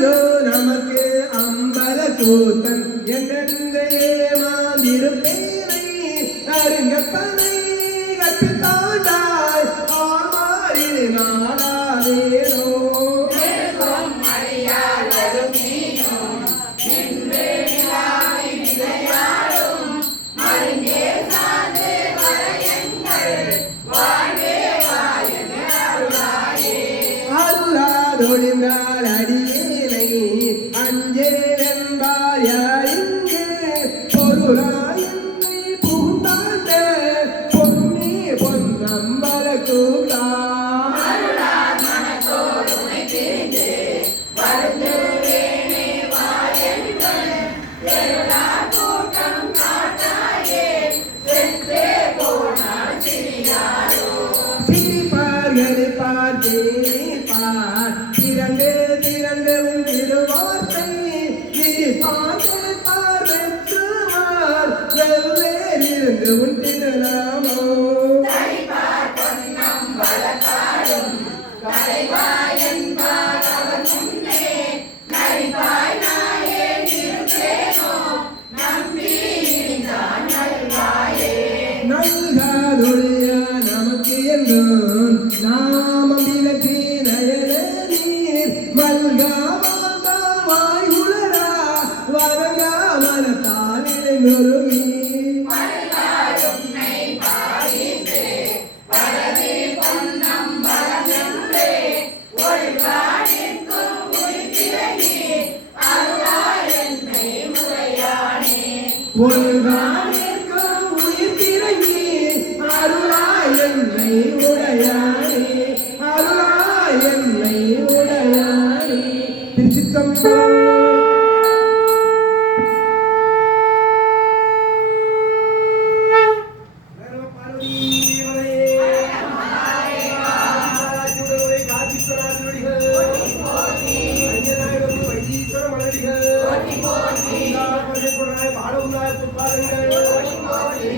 இறங்கோ நமக்கு அம்பல கூத்தன் என்றென்றே மாந்திருப்பேனை அருங்கப்பனை கற்பித்தாண்டாய் ஆமாரி நாடாதேனோ தொழிந்தால் அடியேனை அஞ்சேன்பார் யாரிங்கே பொருளாயின்றி புகுந்தாண்ட பொன்னி பொன்னம்பல கூட்டா சிரிப்பார்களை பார்த்தே திரண்டு திரண்டு உன் திருவார்த்தை பார்த்து பார்வைச்சுமார் வெவ்வேறிருந்து உன் திருநாமோ நல்காதொழிய நமக்கு என்றும் நாமம் விலற்றி நயன நீர் மல்கா வாய் உளரா வரங்கா மனத்தால் இடைந்தொருமி ஒருவானிற்கும் உயிர் திறங்கி அருளாய் என்னை உடையானே அருளாய் என்னை உடையானே திருச்சிற்றம்பலம். பாடுவதாய் பாடுங்கள்